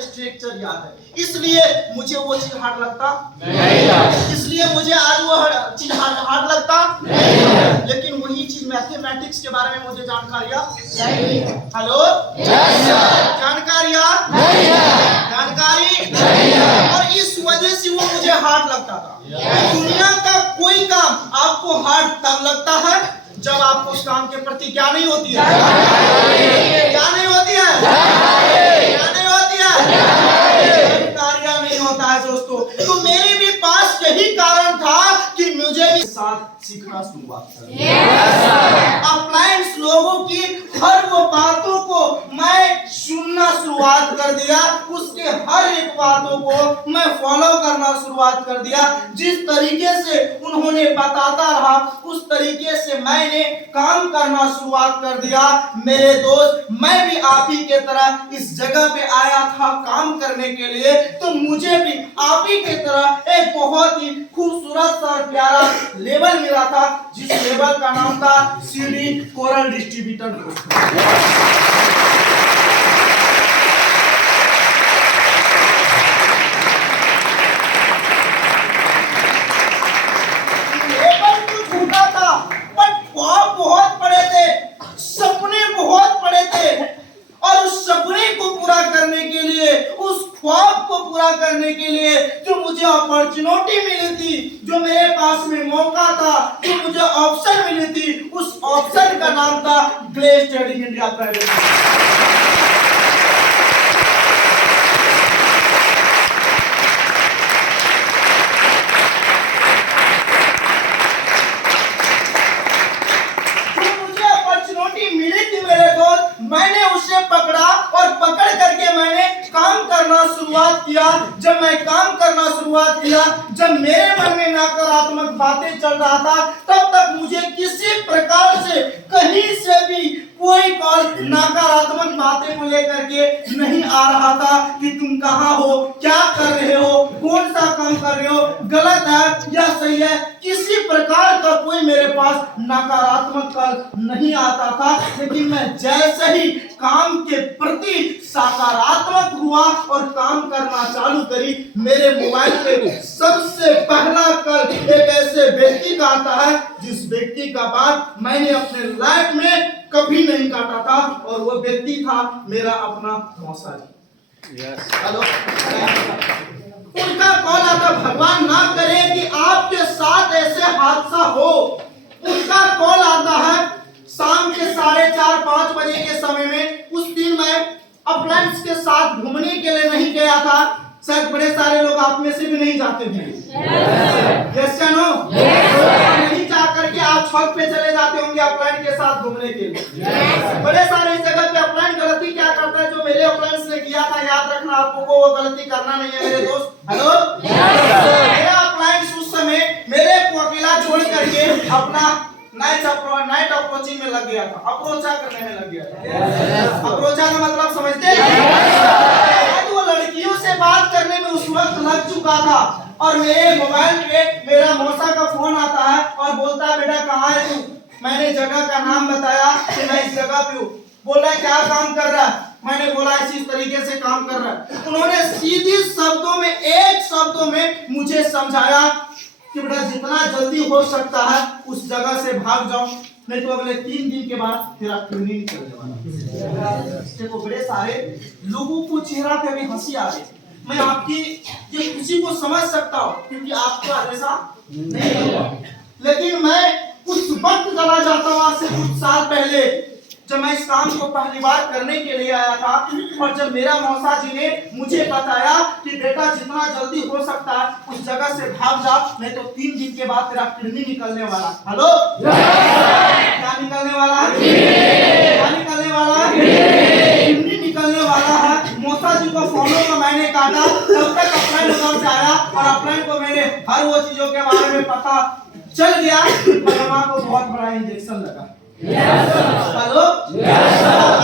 Structure याद है, इसलिए मुझे वो चीज हार्ड लगता नहीं, इसलिए मुझे आज वो चीज हार्ड लगता नहीं। लेकिन वही चीज मैथमेटिक्स के बारे में मुझे जानकारियां नहीं है। हेलो, जानकारियां नहीं है, जानकारी नहीं है, और इस वजह से वो मुझे हार्ड लगता था। दुनिया का कोई काम आपको हार्ड तब लगता है जब आपको उस काम के प्रति क्या नहीं होती है, क्या नहीं होती है, क्या नहीं होती है, कार्य नहीं होता है दोस्तों। तो मेरे भी पास यही कारण था कि मुझे भी साथ सीखना शुरुआत कर अप्लायंस लोगों की हर वो बातों को मैं सुनना शुरुआत कर दिया, उसके हर एक बातों को मैं फॉलो करना शुरुआत कर दिया। जिस तरीके से उन्होंने बताता रहा उस तरीके से मैंने काम करना शुरुआत कर दिया। मेरे दोस्त, मैं भी आप ही के तरह इस जगह पे आया था काम करने के लिए, तो मुझे भी आप ही के तरह एक बहुत ही खूबसूरत सा प्यारा लेवल मिला था, जिस लेवल का नाम था सीडी कोरल डिस्ट्रीब्यूटर। बहुत बड़े थे, सपने बहुत बड़े थे, और उस सपने को पूरा करने के लिए, उस ख्वाब को पूरा करने के लिए जो मुझे अपॉर्चुनिटी मिली थी, जो मेरे पास में मौका था, जो मुझे ऑप्शन मिली थी, उस ऑप्शन का नाम था ग्लेस ट्रेडिंग इंडिया प्राइवेट। मैंने उसे पकड़ा और पकड़ करके मैंने काम करना शुरुआत किया। जब मैं काम करना शुरुआत किया, जब मेरे मन में नकारात्मक बातें चल रहा था, तब तक मुझे किसी प्रकार से कहीं से भी कोई कॉल नकारात्मक बातें को लेकर के नहीं आ रहा था कि तुम कहाँ हो, क्या कर रहे हो, कौन सा काम कर रहे हो, गलत है या सही है। किसी प्रकार का कोई मेरे पास नकारात्मक कॉल नहीं आता था। लेकिन मैं जैसे ही काम के प्रति सकारात्मक हुआ और काम करना चालू करी, मेरे मोबाइल पे सबसे पहला कॉल एक ऐसे व्यक्ति का आता है जिस व्यक्ति का बात मैंने अपने लाइफ में कभी नहीं काटा था, और वो व्यक्ति था मेरा अपना मौसा जी। हेलो, उनका कॉल आता, भगवान ना करे कि आपके साथ ऐसे हादसा हो। उनका कॉल आता है शाम के 4:30-5 बजे के समय में। उस दिन मैं अपलायंस के साथ घूमने के लिए नहीं गया था, शायद बड़े सारे लोग आप में से भी नहीं जाते थे। यस या नो? नहीं जा करके आप छत पे चले जाते होंगे अपलायन के साथ घूमने के लिए। बड़े सारे इस जगह पे अपलायन गलती क्या करता है, जो मेरे अपलायंस ने किया था, याद रखना आपको को वो गलती करना नहीं है मेरे दोस्त। हेलो, मेरा अपलायंस उस समय मेरे को अकेला छोड़ करके अपना नाइट अप्रोचिंग में लग गया था, अप्रोचा करने में लग गया था। अप्रोचा का मतलब समझते हैं? तो वो लड़कियों से बात करने में उस वक्त लग चुका था, और मेरे मोबाइल पे मेरा मौसा का फोन आता है और बोलता है, बेटा कहाँ है तू? मैंने जगह का नाम बताया कि मैं इस जगह पे हूँ। बोल रहा है क्या काम कर रहा है? मैंने बोला इसी तरीके से काम कर रहा है। उन्होंने सीधे शब्दों में, एक शब्दों में मुझे समझाया कि बेटा जितना जल्दी हो सकता है उस जगह से भाग जाओ, नहीं तो अगले 3 दिन के बाद तेरा ट्रेनिंग नहीं चलने वाला। देखो, बड़े सारे लोगों को चेहरा पे अभी हंसी आ रही। मैं आपकी ये खुशी को समझ सकता हूँ, क्योंकि आपका ऐसा नहीं हुआ। लेकिन मैं उस वक्त चला जाता हूँ, आज से कुछ साल पहले, जब मैं इस काम को पहली बार करने के लिए आया था, और जब मेरा मौसा जी ने मुझे बताया कि बेटा जितना जल्दी हो सकता है उस जगह से भाग जा, नहीं तो 3 दिन के बाद तेरा किडनी निकलने वाला। हेलो, क्या निकलने वाला है? क्या निकलने वाला है? किडनी निकलने वाला है। मौसा जी को फॉलो का मैंने काटा, तब तक अपलाइन उधर से आया, और अपलाइन को मैंने हर वो चीजों के बारे में पता चल गया। परमा को बहुत बड़ा इंजेक्शन लगा। हेलो,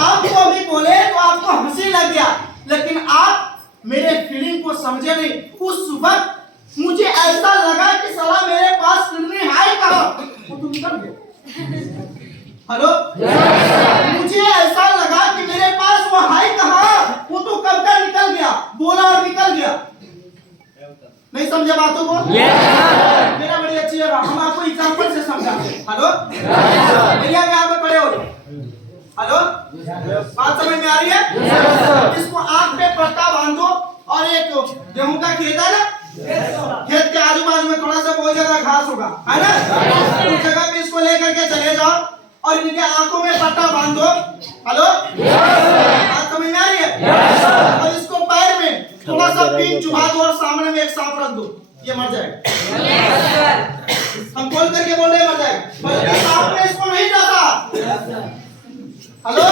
आपको अभी बोले तो आपको हंसी लग गया, लेकिन आप मेरे फीलिंग को समझे नहीं। उस वक्त मुझे ऐसा लगा कि साला मेरे पास किडनी है कहाँ, वो तो निकल गया। हेलो, मुझे ऐसा लगा कि मेरे पास वो है कहाँ, वो तो कब का निकल गया। समझे बातों को? मेरा बड़ी अच्छी है, हम आपको एग्जांपल से समझाते हैं। हेलो भैया, क्या आप खड़े हो? हेलो, बात समझ में आ रही है? इसको आंख पे पट्टा बांधो और एक गेहूं का खेत है ना, खेत के आजू बाजू में थोड़ा सा बहुत ज्यादा घास होगा, है ना, उस जगह पे इसको लेकर के चले जाओ और इनके आंखों में पट्टा बांध दो। हेलो, बात समझ में आ रही है? और इसको पैर में थोड़ा सा पिन चुभा दो और सामने में एक सांप रख दो, ये मर जाएगा। हम बोल करके बोल रहे मर जाएगा, बल्कि सांप ने इसको नहीं डाला। हेलो,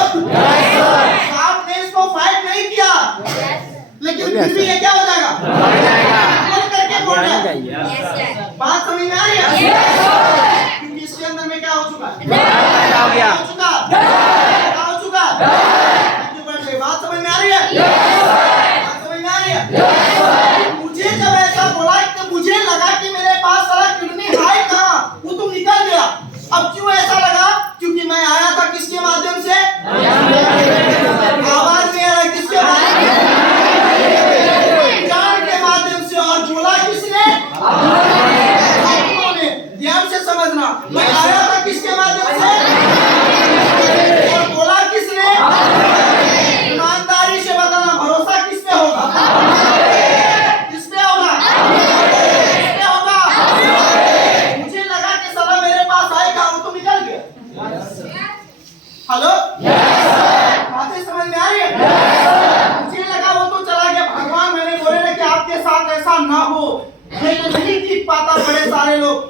सांप ने इसको फाइट नहीं किया, लेकिन फिर भी ये क्या हो जाएगा? बोल करके बोल रहे हैं। बात समझ में आ रही है? क्योंकि इसके अंदर में क्या हो चुका है? हो चुका, हो चुका। बात समझ में आ रही है? बात समझ में आ रही है? मुझे जब ऐसा बोला तो मुझे लगा कि मेरे पास सारा किडनी है कहाँ, वो तुम निकल गया। अब क्यों ऐसा लगा? क्योंकि मैं आया था किसके माध्यम से? आवाज नहीं आ रहा, किसके माध्यम से? जान के माध्यम से। और बोला किसने? आपने। ध्यान से समझना, मैं आया था किसके माध्यम से और बोला किसने? ईमानदारी से बताना, भरोसा किस पे होगा? किस पे होगा? किस पे होगा? मुझे लगा कि साला मेरे पास आएगा, वो तो निकल गया। हेलो, बातें समझ में आ रही है? मुझे लगा वो तो चला गया। भगवान मैंने बोले ना कि आपके साथ ऐसा ना हो, मैं तो नहीं जीत पाता बड़े सारे लोग।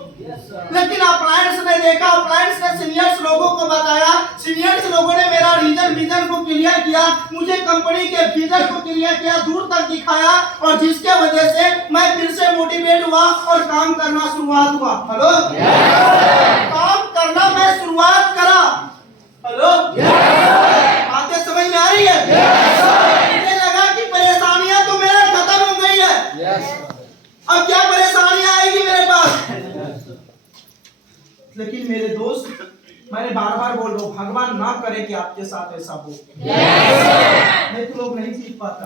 लेकिन अप्लायंस ने देखा, अप्लायंस ने सीनियर्स लोगों को बताया, सीनियर्स लोगों ने मेरा विजन को क्लियर किया, मुझे कंपनी के विजन को क्लियर किया, दूर तक दिखाया, और जिसके वजह से मैं फिर से मोटिवेट हुआ और काम करना शुरुआत हुआ। हेलो, काम करना मैं शुरुआत करा। हेलो, बातें समझ में आ रही है? मुझे लगा कि परेशानियां तो मेरा खत्म हो गई है, अब क्या परेशानियां आएगी मेरे पास? लेकिन मेरे दोस्त, मैंने बार बार बोल रहा हूँ, भगवान ना करे कि आपके साथ ऐसा हो। नहीं तो लोग नहीं जीत पाता।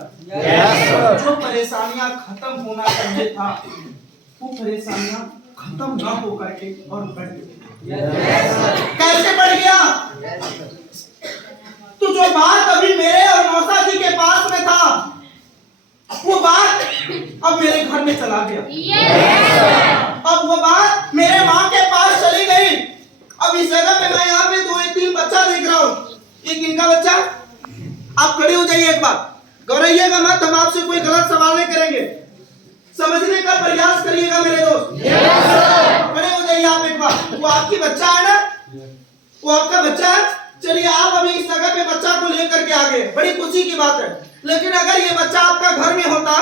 जो परेशानियां खत्म होना चाहिए था, वो परेशानियां खत्म ना हो करके और बढ़ गई। कैसे बढ़ गया? तो जो बात अभी मेरे और मौसा जी के पास में था, वो बात अब मेरे घर में चला गया। अब वो बात मेरे माँ के पास चली गई। अब इस जगह पे मैं यहाँ पे 2-3 बच्चा देख रहा हूँ। ये किनका बच्चा? आप खड़े हो जाइए एक बार, घबराइएगा मत, हम आपसे कोई गलत सवाल नहीं करेंगे, समझने का प्रयास करिएगा मेरे दोस्त। खड़े हो जाइए आप एक बार। वो आपकी बच्चा है ना? वो आपका बच्चा है? चलिए, आप अभी इस जगह पे बच्चा को लेकर के आ गए, बड़ी खुशी की बात है। लेकिन अगर ये बच्चा आपका घर में होता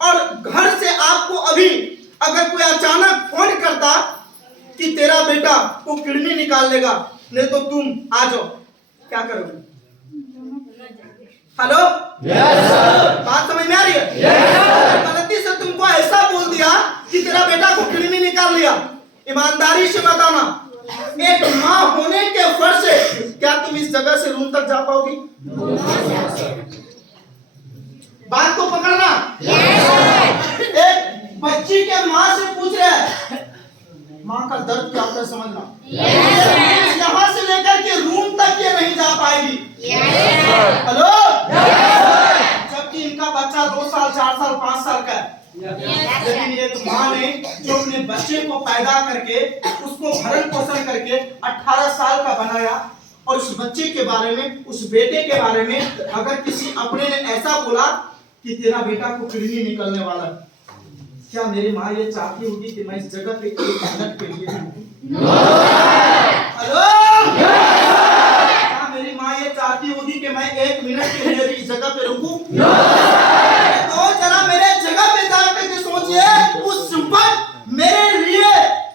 और घर से आपको अभी अगर कोई अचानक फोन करता कि तेरा बेटा वो किडनी निकाल लेगा, नहीं तो तुम आ जाओ, क्या करोगे? हेलो, बात समझ में आ रही है? गलती से तुमको ऐसा बोल दिया कि तेरा बेटा को किडनी निकाल लिया, ईमानदारी से बताना, एक माँ होने के फर्ज से क्या तुम इस जगह से रूम तक जा पाओगी? बात को पकड़ना। एक बच्ची के माँ से पूछ रहे हैं, माँ का दर्द क्या होता है समझना। यहाँ से लेकर के रूम तक ये नहीं जा पाएगी। हेलो, जबकि इनका बच्चा 2 साल 4 साल 5 साल का है। लेकिन एक माँ ने जो अपने बच्चे को पैदा करके उसको भरण पोषण करके 18 साल का बनाया, और उस बच्चे के बारे में, उस बेटे के बारे में अगर किसी अपने ने ऐसा बोला कि तेरा बेटा को किडनी निकलने वाला है, क्या मेरी माँ ये चाहती होगी कि मैं इस जगह पे 1 मिनट के लिए रुकूं? हेलो, क्या मेरी माँ ये चाहती होगी कि मैं 1 मिनट के लिए इस जगह पे रुकूं? तो जरा मेरे जगह पे जाकर के सोचिए, उस वक्त मेरे लिए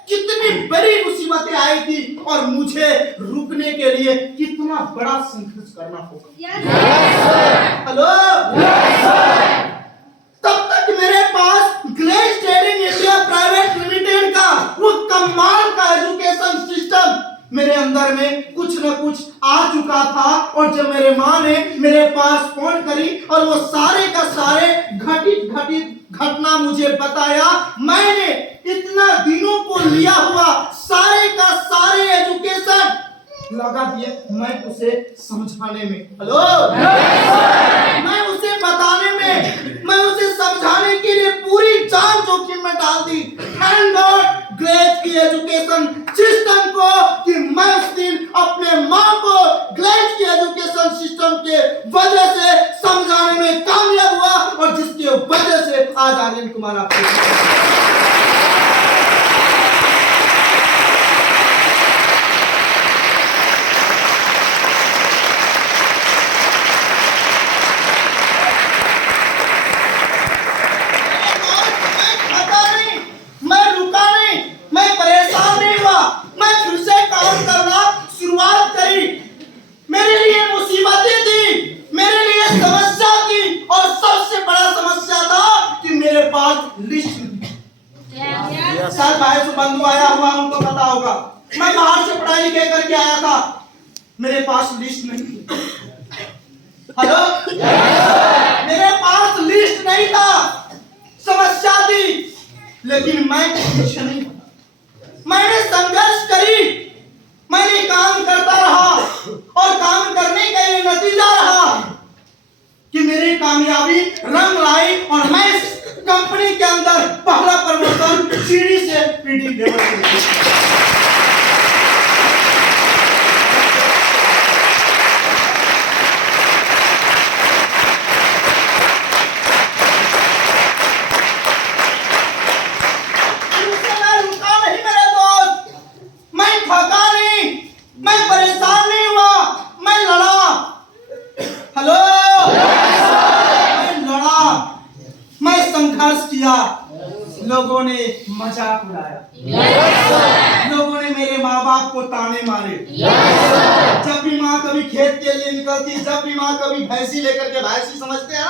कितनी बड़ी मुसीबतें आई थी और मुझे रुकने के लिए कितना बड़ा संघर्ष करना होगा। हेलो, तब तक मेरे पास glaze trading India private limited का वो कमाल का एजुकेशन सिस्टम मेरे अंदर में कुछ न कुछ आ चुका था। और जब मेरे माँ ने मेरे पास फोन करी और वो सारे का सारे घटित घटना मुझे बताया। मैंने इतना दिनों को लिया हुआ सारे का सारे एजुकेशन लगा दिए मैं उसे समझाने में, हेलो, मैं उसे बताने में, मैं उसे समझाने के लिए पूरी जान जोखिम में डाल दी। थैंक गॉड ग्लेज की एजुकेशन सिस्टम को कि मैं उस दिन अपने माँ को ग्लेज की एजुकेशन सिस्टम के वजह से समझाने में कामयाब हुआ और जिसके वजह से आज आर्यन कुमार आपको बंधु आया हुआ उनको पता होगा। मैं बाहर से पढ़ाई लिखाई करके आया था, मेरे पास लिस्ट नहीं थी। हेलो, मेरे पास लिस्ट नहीं था, समस्या थी, लेकिन मैं कुछ नहीं, मैंने संघर्ष करी, मैंने काम करता रहा और काम करने का ये नतीजा रहा कि मेरी कामयाबी रंग लाई और मैं इस कंपनी के अंदर पहला प्रमोशन सीढ़ी से पीडी लेवल पे। लोगों ने मजाक उड़ाया, लोगों ने मेरे माँ बाप को ताने मारे। जब भी माँ कभी खेत के लिए निकलती, जब भी माँ कभी भैंसी लेकर के, भैंसी समझते हैं ना,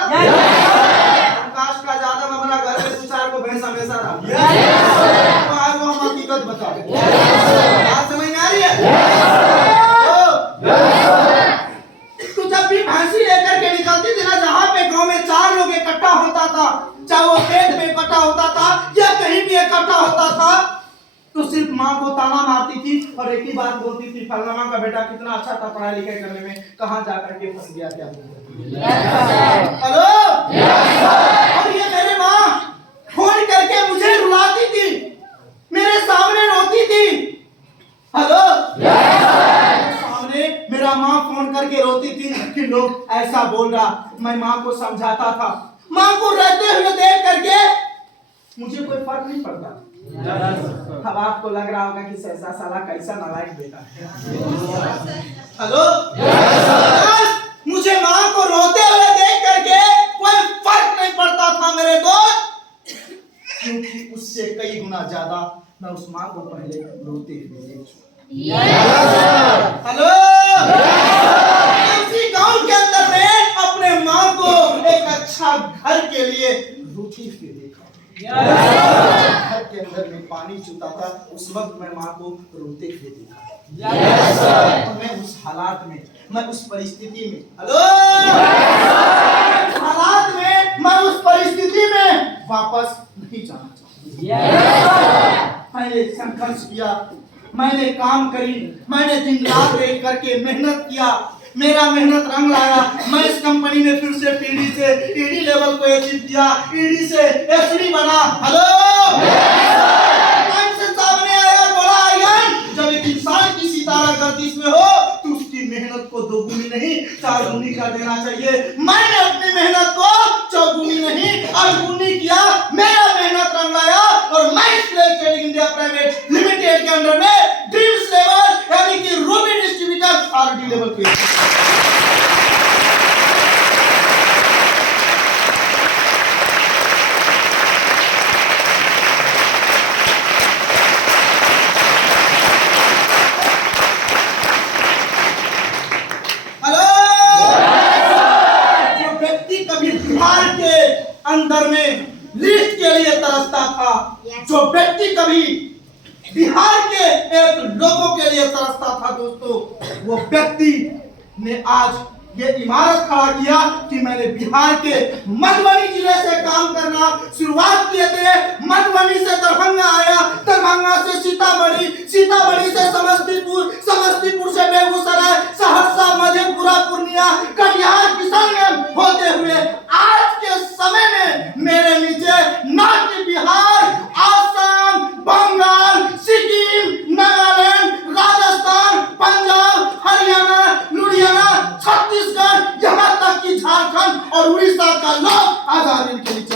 काश का ज्यादा हमारा घर में 2-4 को भैंस हमेशा रहा। तो आज वो हम हकीकत बताओ, बात समझ में आ रही है? तो जब भी भैंसी लेकर के निकलती थी ना, जहाँ पे गाँव में 4 लोग इकट्ठा होता था, चाहे वो खेत में इकट्ठा होता था या कहीं भी इकट्ठा होता था, तो सिर्फ माँ को ताना मारती थी और एक ही बात बोलती थी, फलाना का बेटा कितना अच्छा था पढ़ाई लिखाई करने में, कहाँ जाकर के फंस गया क्या? हेलो, और ये मेरे माँ फोन करके मुझे रुलाती थी, मेरे सामने रोती थी। हेलो, सामने मेरा माँ फोन करके रोती थी कि लोग ऐसा बोल रहा। मैं माँ को समझाता था, माँ को रहते हुए देख करके मुझे कोई फर्क नहीं पड़ता। अब आपको लग रहा होगा कि ऐसा साला कैसा नालायक बेटा है। हेलो, मुझे माँ को रोते हुए देख करके कोई फर्क नहीं पड़ता था मेरे दोस्त, क्योंकि उससे कई गुना ज्यादा मैं उस माँ को पहले रोते हुए देख चुका। हेलो, उसी गांव के अंदर में अपने माँ को एक अच्छा घर के लिए रोती हुए देखा। घर के अंदर में पानी चूता था, उस वक्त मैं माँ को रोते हुए देखा। और मैं उस हालात में, मैं उस परिस्थिति में, हेलो, हालात में, मैं उस परिस्थिति में वापस नहीं जाना चाहता। मैंने संघर्ष किया, मैंने काम करी, मैंने दिन रात एक करके मेहनत किया, मेरा मेहनत रंग लाया। मैं इस कंपनी में फिर से पीडी से ईडी लेवल को अचीव किया, ईडी से एसडी बना। हेलो, से सामने आया, बोला आर्यन, जब एक इंसान की सितारा गर्दिश में हो तो उसकी मेहनत को दोगुनी नहीं 4 गुनी कर देना चाहिए। मैंने अपनी मेहनत को 4 गुनी नहीं 8 गुनी किया, मेरा मेहनत रंग लाया और मैं ट्रेडिंग इंडिया प्राइवेट लिमिटेड के अंदर में ड्रीम्स लेवल यानी कि रूबी डिस्ट्रीब्यूटर आरडी लेवल पे। अंदर में लिस्ट के लिए तरसता था, जो व्यक्ति कभी बिहार के एक लोगों के लिए तरसता था दोस्तों, वो व्यक्ति ने आज ये इमारत खड़ा किया कि मैंने बिहार के मधुबनी जिले से काम करना शुरुआत किए थे। मधुबनी से दरभंगा आया, दरभंगा से सीतामढ़ी, सीतामढ़ी से समस्तीपुर, समस्तीपुर से बेगूसराय, सहरसा, मधेपुरा, पूर्णिया, कटिहार, किशनगंज होते हुए आज के समय में मेरे नीचे न कि बिहार, आसाम, बंगाल, सिक्किम, नागालैंड, राजस्थान, पंजाब, हरियाणा, लुधियाना, छत्तीसगढ़, यहाँ तक कि झारखंड और उड़ीसा का लोग आजादी के लिए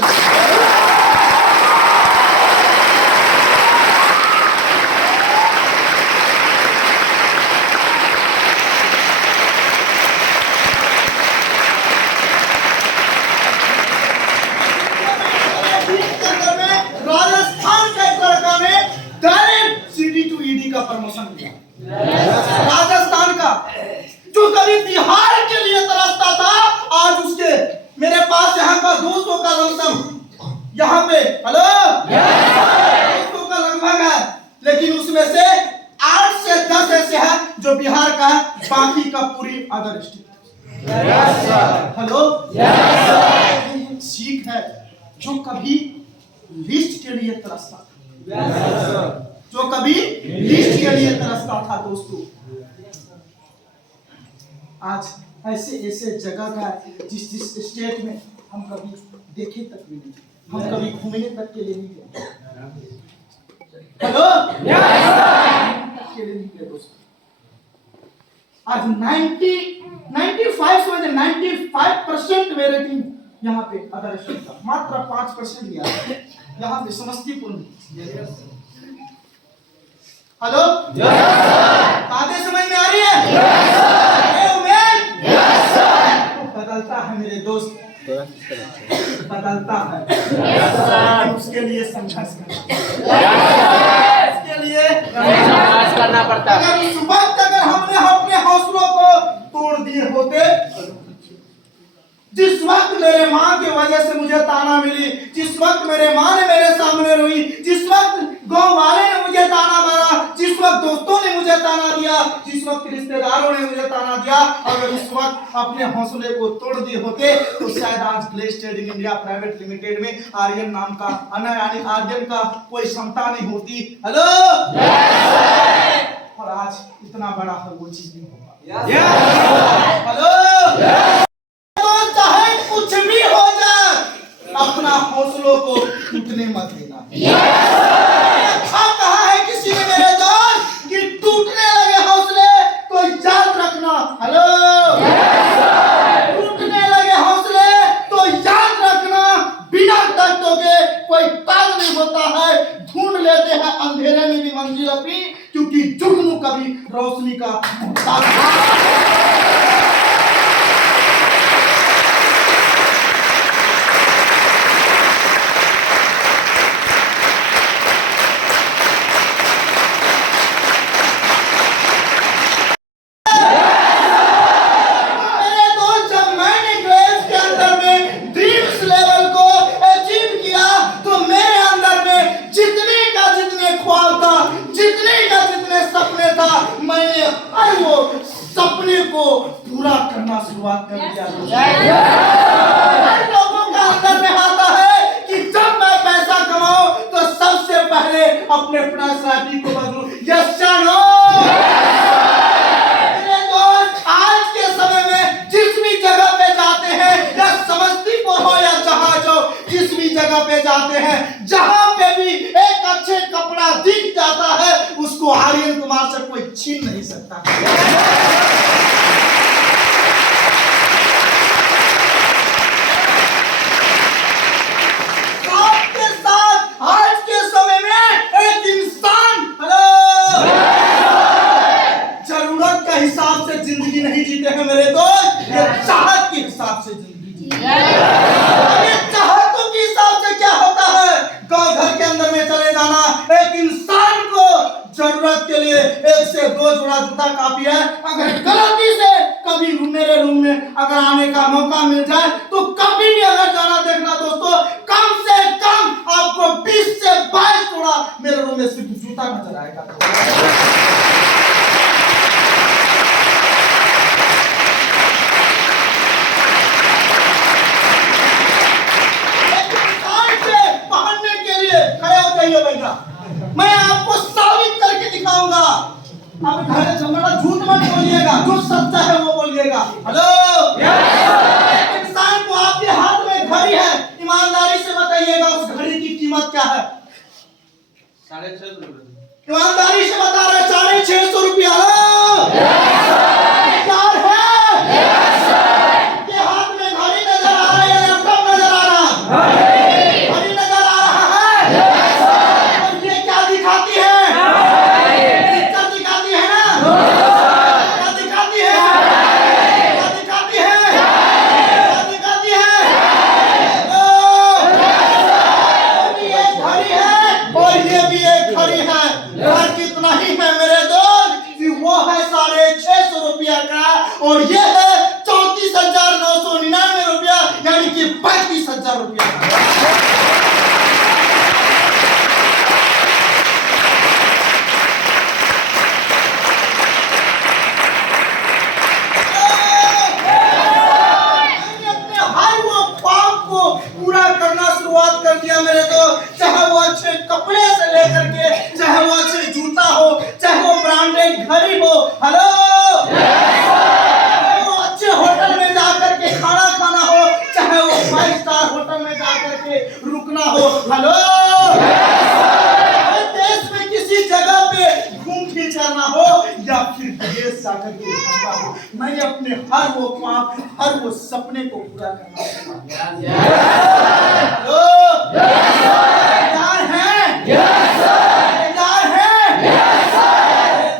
का प्रमोशन दिया। राजस्थान का जो कभी बिहार के लिए तरसता था, आज उसके मेरे पास यहाँ का 200 का लमसम यहाँ पे हेलो 200 का लगभग है, लेकिन उसमें से 8 से 10 ऐसे हैं जो बिहार का है, बाकी का पूरी अदर स्टेट। हेलो ठीक है, जो कभी लिस्ट के लिए तरसता था, जो कभी लिस्ट के लिए तरसता था दोस्तों, आज ऐसे ऐसे जगह का जिस स्टेट में हम कभी देखे तक भी नहीं, हम कभी घूमने तक के लिए नहीं गए। हेलो के लिए नहीं गए दोस्तों। आज 95 से 95% मेरे टीम यहाँ पे अदर स्टेट का, मात्र 5% लिया यहाँ पे समस्तीपुर में। हेलो बातें समझ में आ रही है? बदलता है मेरे दोस्त, बदलता है, उसके लिए संघर्ष करना पड़ता है। अगर उस वक्त अगर हमने अपने हौसलों को तोड़ दिए होते, जिस वक्त मेरे माँ की वजह से मुझे ताना मिली, जिस वक्त मेरे माँ ने मेरे सामने रोई, जिस वक्त गांव वाले ने मुझे ताना मारा, जिस वक्त दोस्तों ने मुझे ताना दिया, जिस वक्त रिश्तेदारों ने मुझे ताना दिया, अगर उस वक्त अपने हौसले को तोड़ दिए होते तो शायद आज glace trading India private limited में आर्यन नाम का यानी आर्यन का कोई क्षमता नहीं होती। हेलो और आज इतना बड़ा है वो चीज नहीं होगा। हेलो कुछ भी हो जाए, अपना हौसलों को टूटने मत देना। अच्छा कहा है किसी ने मेरे दोस्त कि टूटने लगे हौसले तो याद रखना। हेलो टूटने लगे हौसले तो याद रखना, बिना दर्दों के कोई काल नहीं होता है। ढूंढ लेते हैं अंधेरे में भी मंजिल अपनी, क्योंकि जुगनू कभी रोशनी का मोहताज पूरा करना शुरुआत कर दिया। लोगों का अंदर में आता है कि जब मैं पैसा कमाऊं तो सबसे पहले अपने पर्सनालिटी को बदलूं। यस नो मेरे दोस्त, आज के समय में जिस भी जगह पे जाते हैं, या समस्तीपुर हो या जहां जो, जिस भी जगह पे जाते हैं, जहां पे भी एक अच्छे कपड़ा दिख जाता है, उसको आर्यन कुमार से कोई छीन नहीं सकता। जिंदगी नहीं जीते हैं मेरे दोस्त, ये चाहत के हिसाब से जिंदगी जीते हैं। ये चाहतों के हिसाब से क्या होता है, गांव घर के अंदर में चले जाना। एक इंसान को जरूरत के लिए 1 से 2 जोड़ा जूता काफी है। अगर गलती से कभी मेरे रूम में अगर आने का मौका मिल जाए तो कभी भी अगर जाना देखना दोस्तों, कम से कम आपको 20 से 22 जोड़ा मेरे रूम में सिर्फ जूता नजर आएगा। हेलो, एक इंसान को आपके हाथ में घड़ी है, ईमानदारी से बताइएगा उस घड़ी की कीमत क्या है? 650 रुपए। ईमानदारी से बता रहे 650 रुपया। विचार है के हाथ में घड़ी नजर आ रहा है या लैपटॉप नजर आ रहा है? घड़ी नजर आ रहा है। और ये क्या दिखाती है? पिक्चर दिखाती है ना? क्या दिखाती है? क्या दिखाती है? क्या दिखाती है? ये घड़ी है और ये भी एक घड़ी है। फर्क इतना ही है मेरे दोस्त कि वो है 650 रुपया का और ये है 34,999 रुपया, यानी कि 35,000 रुपया का। पूरा करना शुरुआत कर दिया मेरे दोस्त, चाहे वो अच्छे कपड़े से लेकर के, चाहे वो अच्छे जूता हो, चाहे वो ब्रांडेड घड़ी हो, हेलो, वो अच्छे होटल में जाकर के खाना खाना हो, चाहे वो 5 स्टार होटल में जाकर के रुकना हो, हेलो, देश में किसी जगह पे घूम फिर करना हो या फिर विदेश जाकर के रहना हो, मैं अपने हर वो ख्वाब, हर वो सपने को पूरा करना चाहता हूं। हेलो, तैयार हैं? तैयार हैं?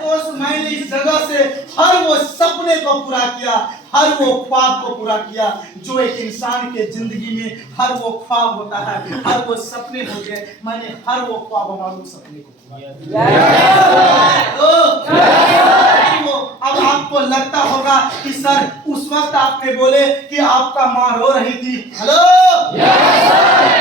दोस्त, मैंने इस जगह से हर वो सपने को पूरा किया, हर वो ख्वाब को पूरा किया जो एक इंसान के जिंदगी में हर वो ख्वाब होता है, हर वो सपने होते हैं। मैंने हर वो ख्वाब और वो सपने को पूरा किया। तो अब आपको लगता होगा कि सर उस वक्त आपने बोले कि आपका माँ रो रही थी, हेलो,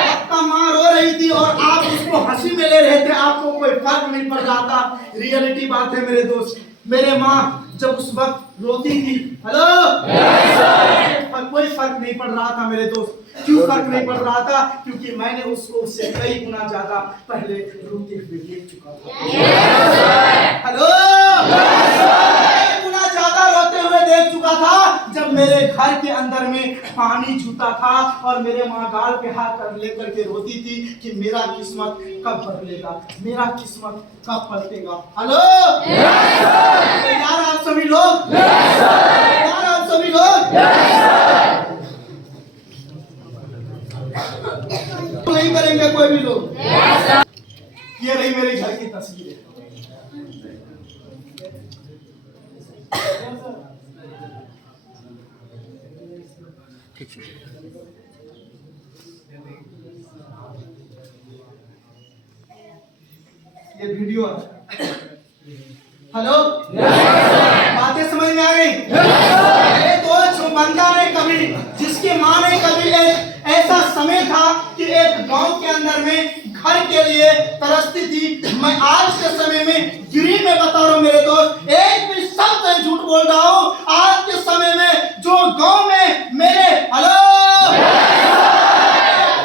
आपका माँ रो रही थी और आप उसको हंसी में ले रहे थे, आपको कोई फर्क नहीं पड़ रहा था। रियलिटी बात है मेरे दोस्त, मेरे माँ जब उस वक्त रोती थी, हेलो, कोई फर्क नहीं पड़ रहा था मेरे दोस्त। क्यों फर्क नहीं पड़ रहा था? क्योंकि मैंने उसको उससे कई गुना ज्यादा पहले रोते हुए देख चुका था। हेलो, कई गुना ज्यादा रोते हुए देख चुका था जब मेरे घर के अंदर में पानी छूता था और मेरे माँ गाल पे हाथ कर लेकर के रोती थी कि मेरा किस्मत कब बदलेगा, मेरा किस्मत कब पलटेगा। हेलो, यार आप सभी लोग, यार आप सभी लोग नहीं करेंगे कोई भी लोग। ये रही मेरे घर की तस्वीर। ये वीडियो है। हेलो, बातें समझ में आ गई? ये तो बंदा ने कभी, जिसकी माँ ने कभी ऐसा समय था कि एक गांव के अंदर में घर के लिए तरसती थी। मैं आज के समय में गिरी में बता रहा हूँ मेरे दोस्त, एक भी शब्द नहीं झूठ बोल रहा हूँ। आज के समय में जो गांव में मेरे, हेलो,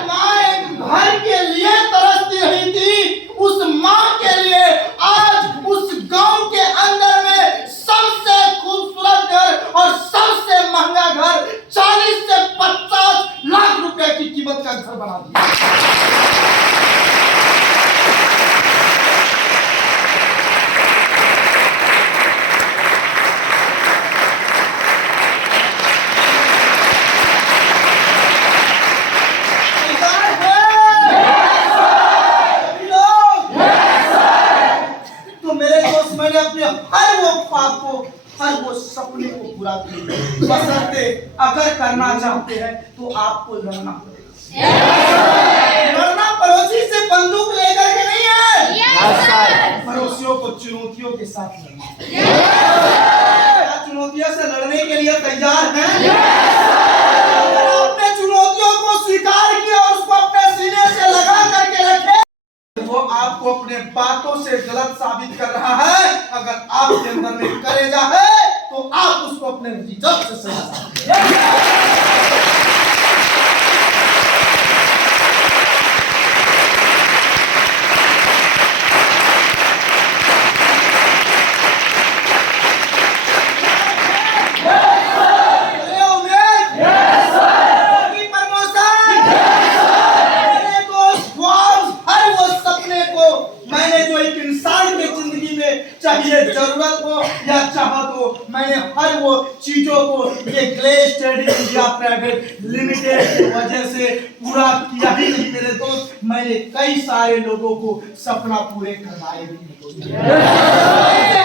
माँ एक घर के लिए तरसती रही थी, उस माँ के लिए आज उस गांव के अंदर में सबसे खूबसूरत घर और सबसे महंगा घर 40 से 50 लाख रुपए की कीमत का घर बना दिया। मैंने अपने हर वो ख्वाब को, हर वो सपने को पूरा किया। बशर्ते अगर करना चाहते हैं तो आपको लड़ना पड़ेगा। लड़ना पड़ोसी से बंदूक लेकर के नहीं है, पड़ोसियों को चुनौतियों के साथ लड़ना। क्या चुनौतियों से लड़ने के लिए तैयार हैं? अगर आपने चुनौतियों को स्वीकार किया और उसको अपने सीने से लगा करके रखे, वो आपको अपने बातों से गलत साबित कर रहा है। अगर आपके अंदर में कलेजा है तो आप उसको अपने रिजल्ट से सही। जब ये जरूरत हो या चाहत हो, मैंने हर वो चीजों को ये glace trading India private limited की वजह से पूरा किया ही नहीं मेरे दोस्त, मैंने कई सारे लोगों को सपना पूरे करवाए भी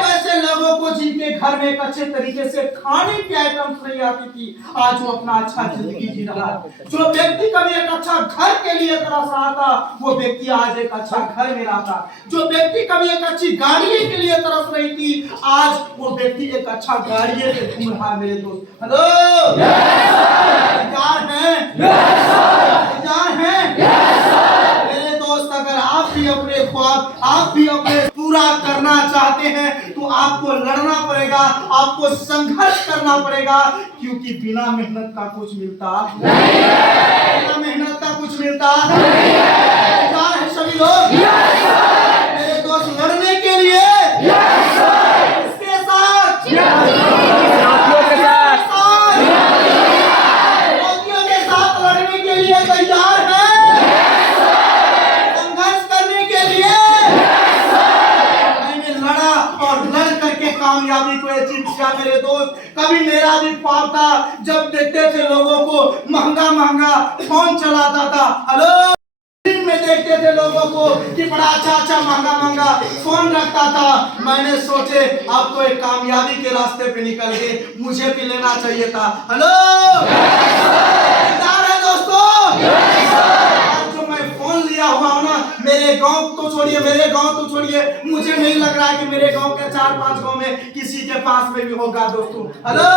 ऐसे लोगों को जिनके घर में एक अच्छे तरीके से खाने की आइटम्स नहीं आती थी, आज वो अपना अच्छा जिंदगी जी रहा है। जो व्यक्ति कभी एक अच्छा घर के लिए तरस रहा था, वो व्यक्ति आज एक अच्छा घर में रहता। जो व्यक्ति कभी एक अच्छी गाड़ी के लिए तरस रही थी, आज वो व्यक्ति एक अच्छा गाड़ी पे घूम रहा है मेरे दोस्त। हेलो तैयार हैं? तैयार हैं? मेरे दोस्त, अगर आप भी अपने ख्वाब, आप भी अपने पूरा करना चाहते हैं तो आपको लड़ना पड़ेगा, आपको संघर्ष करना पड़ेगा, क्योंकि बिना मेहनत का कुछ मिलता नहीं है। बिना मेहनत का कुछ मिलता नहीं है। तैयार हैं सभी लोग? मेरे दोस्त, लड़ने के लिए इसके साथ मोदियों के साथ लड़ने के लिए तैयार है? संघर्ष करने के लिए मैंने लड़ा और लड़ करके कामयाबी को अचीव किया मेरे दोस्त। कभी मेरा भी ख्वाब था, जब देखते थे लोगों को महंगा महंगा फोन चलाता था, हेलो में देखते थे लोगों को कि बड़ा अच्छा महंगा महंगा फोन रखता था, मैंने सोचे अब तो एक कामयाबी के रास्ते पे निकल गए, मुझे भी लेना चाहिए था। हेलो तैयार है दोस्तों? आज जो मैं फोन लिया हुआ हूं ना, मेरे गांव तो छोड़िए, मुझे नहीं लग रहा है कि मेरे गांव के 4-5 गांव में किसी के पास में भी होगा दोस्तों। हेलो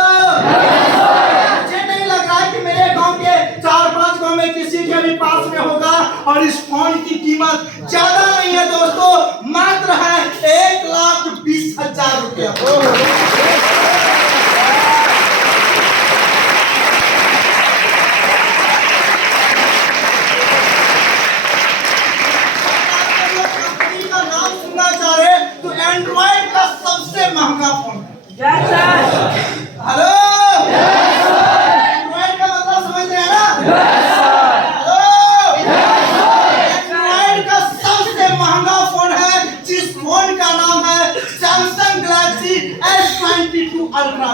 मुझे नहीं लग रहा है कि मेरे गांव के 4-5 गांव में किसी के भी पास में होगा। और इस फोन की कीमत ज्यादा नहीं है दोस्तों, मात्र है 1,20,000 रुपया। कंपनी का नाम सुनना चाह रहे तो एंड्रॉइड का सबसे महंगा फोन है। हेलो एंड्रॉइड का मतलब समझ रहे हैं ना? फोन का नाम है सैमसंग गैलेक्सी S22 अल्ट्रा।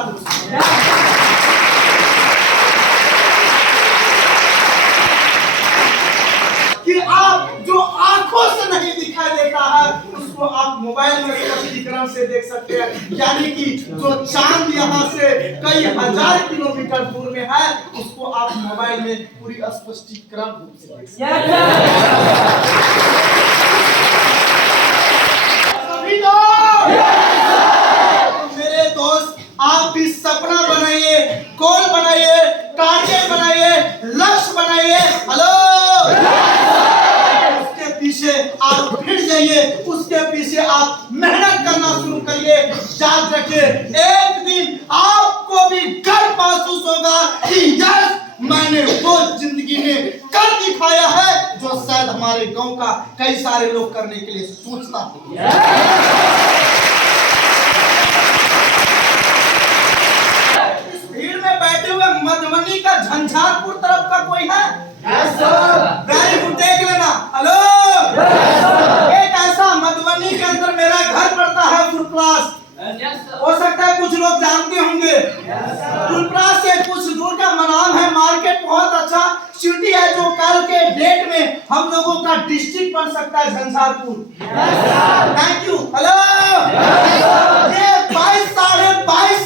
कि आप जो आंखों से नहीं दिखाई देता है, उसको आप मोबाइल में स्पष्टीकरण से देख सकते हैं। यानी कि जो चांद यहाँ से कई हजार किलोमीटर दूर में है, उसको आप मोबाइल में पूरी स्पष्टीकरण रूप से देख सकते हैं। मेरे दोस्त, आप भी सपना बनाइए, गोल बनाइए, टारगेट बनाइए, लक्ष्य बनाइए। हेलो उसके पीछे आप फिर जाइए, उसके पीछे आप मेहनत करना शुरू करिए। याद रखिए, एक दिन आपको भी गर्व महसूस होगा कि यस, मैंने वो जिंदगी में कर दिखाया है जो शायद हमारे गांव का कई सारे लोग करने के लिए सोचता है। इस भीड़ में बैठे हुए मधुबनी का झंझारपुर तरफ का कोई है? Yes sir. वेरी गुड, देख लेना। हेलो एक ऐसा मधुबनी के अंदर मेरा घर पड़ता है फुलप्रास। हो सकता है कुछ लोग जानते होंगे। फुलप्रास से कुछ दूर का नाम है, मार्केट बहुत अच्छा सिटी है, जो कल के डेट में हम लोगों का डिस्ट्रिक्ट बन सकता है झंझारपुर। Thank you. हेलो ये 22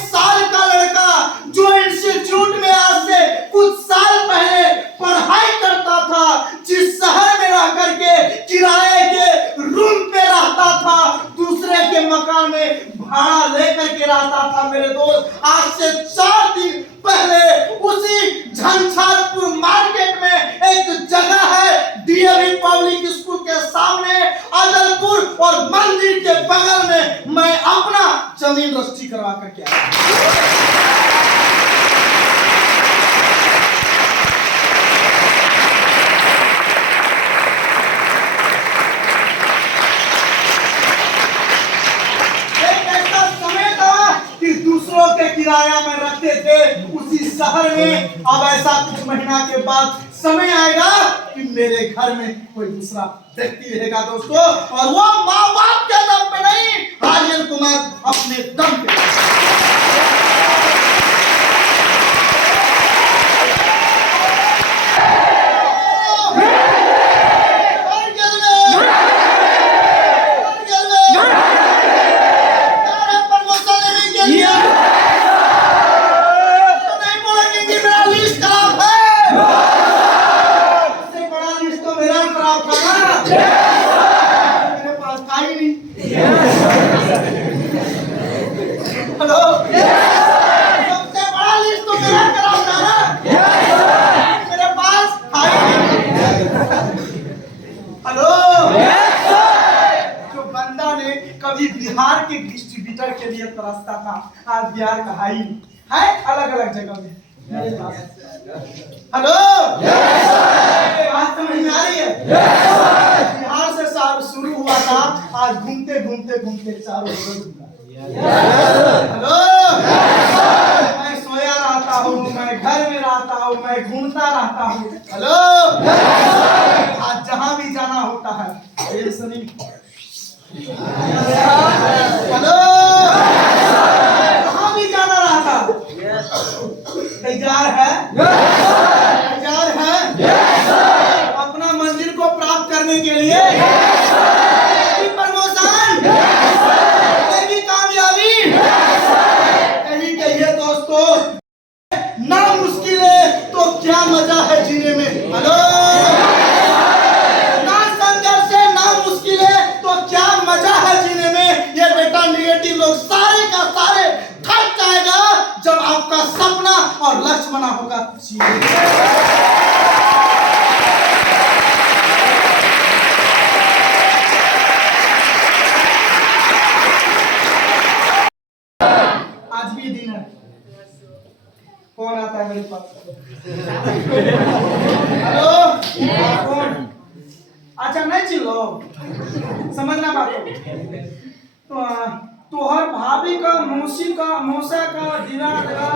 साल का लड़का जो इंस्टीट्यूट में आज से कुछ साल पहले पढ़ाई करता था, जिस शहर में रह करके किराए के रूम पे रहता था, दूसरे के मकान में भाड़ा लेकर के रहता था मेरे दोस्त, आज से 4 दिन पहले उसी झंझारपुर मार्केट में एक जगह है डीएवी पब्लिक स्कूल के सामने अदलपुर और मंदिर के बगल में, मैं अपना जमीन रजिस्ट्री करवा करके आया। दूसरों के किराया में रखते थे उसी शहर में, अब ऐसा कुछ महीना के बाद समय आएगा कि मेरे घर में कोई दूसरा व्यक्ति रहेगा दोस्तों, और वो माँ बाप के दम पे नहीं, आज घायल कुमार अपने दम पे। हेलो, सबसे बड़ा लिस्ट तो मेरा खराब था ना, मेरे पास आई नहीं। हेलो, जो बंदा ने कभी बिहार के डिस्ट्रीब्यूटर के लिए तरसता था, आज बिहार का हाई है अलग अलग जगह में मेरे पास। हेलो, बात समझ में आ रही है? बिहार से शुरू हुआ था, आज घूमते घूमते घूमते चारों ओर। हेलो, मैं सोया रहता हूँ, मैं घर में रहता हूँ, मैं घूमता रहता हूँ। हेलो, आज जहाँ भी जाना होता है हेलो, जहाँ भी जाना रहता तैयार है, तैयार है अपना मंजिल को प्राप्त करने के लिए। प्रमोशन, कामयाबी, कहीं कहिए दोस्तों, ना मुश्किल है तो क्या मजा है जीने में। हेलो, ना संघर्ष है, ना मुश्किल है तो क्या मजा है जीने में। ये बेटा निगेटिव लोग सारे का सारे थक जाएगा जब आपका सपना और लक्ष्य बना होगा। आज भी दिन है, कौन आता है मेरे पास? हेलो, कौन? अच्छा नहीं चिल्लो, समझना बात को। तोहर भाभी का, मौसी का, मौसा का, दीदा का,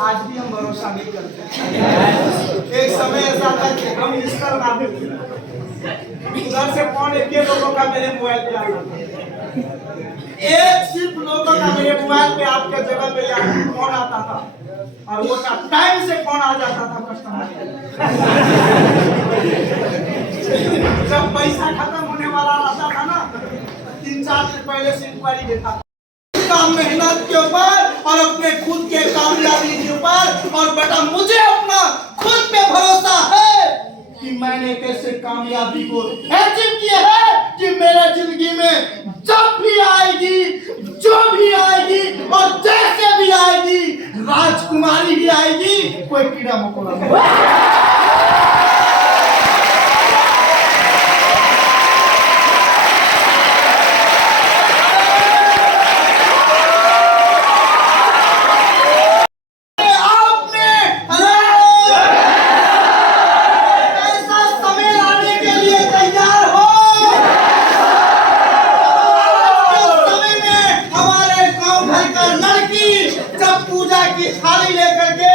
आज भी हम भरोसा नहीं करते। एक समय ऐसा था कि हम इसका नाम उधर से फोन एक लोगों का मेरे मोबाइल पे आता था, एक सिर्फ लोगों का मेरे मोबाइल पे आपके जगह पे फोन आता था, और वो टाइम से फोन आ जाता था कस्टमर। जब पैसा खत्म होने वाला रहता था ना, 3-4 दिन पहले से इंक्वायरी देता था मेहनत के ऊपर और अपने खुद के कामयाबी के ऊपर। और बेटा मुझे अपना खुद पे भरोसा है कि मैंने कैसे कामयाबी को अचीव किया है कि मेरे जिंदगी में जब भी आएगी, जो भी आएगी और जैसे भी आएगी, राजकुमारी ही आएगी, कोई कीड़ा मकोड़ा नहीं। थाली लेकर के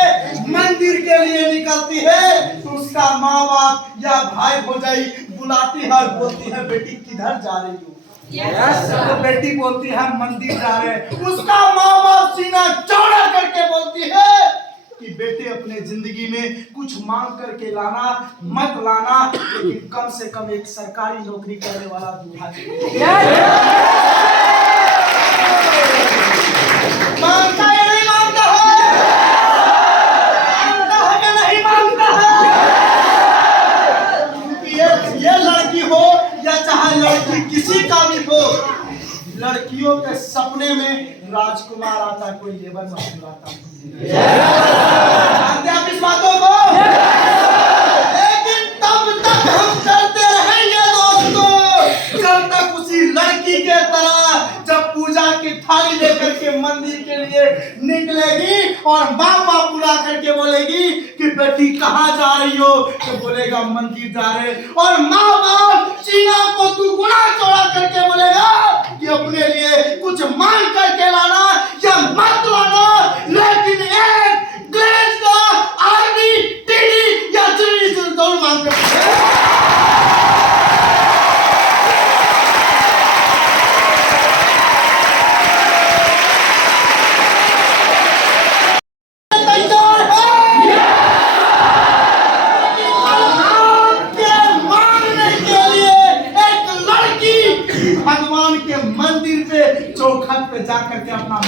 मंदिर के लिए निकलती है तो उसका माँ बाप या भाई भौजाई बुलाती है और बोलती है बेटी किधर जा रही हो? तो बेटी बोलती है मंदिर जा रहे हैं। उसका माँ बाप सीना चौड़ा करके बोलती है कि बेटे अपने जिंदगी में कुछ मांग करके लाना मत लाना, लेकिन कम से कम एक सरकारी नौकरी करने वाला दूल्हा मांगता है या नहीं मांगता है? मांगता है या नहीं मांगता है? ये लड़की हो या चाहे लड़की किसी का भी हो, लड़कियों के सपने में राजकुमार आता है, कोई लेबर मजदूर आता है। जानते आप इस बातों को? लेकिन तब तक हम करते रहेंगे दोस्तों जब तक उसी लड़की के तरह जब पूजा की थाली लेकर के मंदिर के लिए निकलेगी और माँ बाप बुला करके बोलेगी कि बेटी कहाँ जा रही हो, तो बोलेगा मंदिर जा रहे, और माँ बाप सीना को तू गुना चौड़ा करके बोलेगा कि अपने लिए कुछ मांग करके लाना या मत लाना, लेकिन एक ग्रेड का आर्मी टीडी या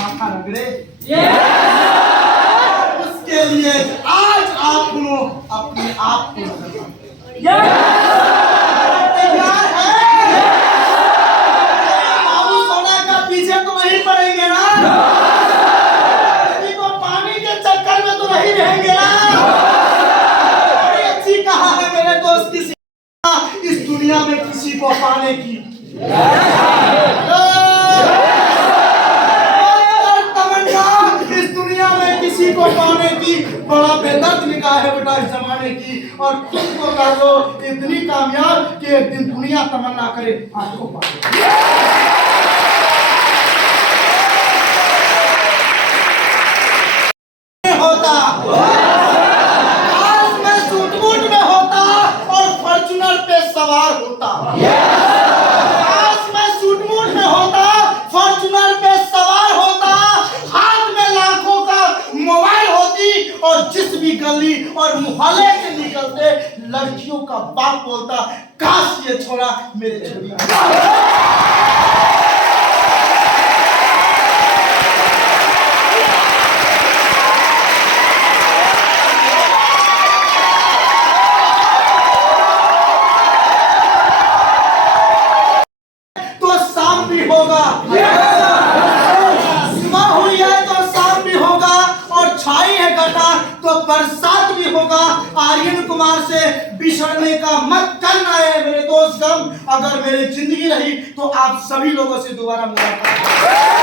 माथा रगड़े। उसके लिए आज आप लोग अपने आप को तैयार है? बाबू सोना का पीछे तो नहीं पड़ेंगे ना? किसी को पानी के चक्कर में तो नहीं रहेंगे ना? बड़ी अच्छी कहा है मेरे दोस्त, किसी इस दुनिया में किसी को पाने की तमन्ना, इस दुनिया में किसी को पाने की बड़ा बेदर्द निकाह है बेटा इस जमाने की। और खुद को कर लो इतनी कामयाब कि एक दिन दुनिया तमन्ना करे आपको पाने। होता आज मैं सूट-बूट में होता और फॉर्च्यूनर पे सवार होता। आज मैं सूट-बूट में होता, फॉर्च्यूनर पे सवार होता, हाथ में लाखों का मोबाइल होती और जिस भी गली और मोहल्ले से निकलते लड़कियों का बाप बोलता काश ये छोरा मेरे छोरी तो शाम भी होगा, सुबह हुई है तो शाम भी होगा, और छाई है घटा तो बरसात भी होगा। आर्यन कुमार से बिछड़ने का मत करना है मेरे दोस्त गम। अगर मेरी जिंदगी रही तो आप सभी लोगों से दोबारा मुलाकात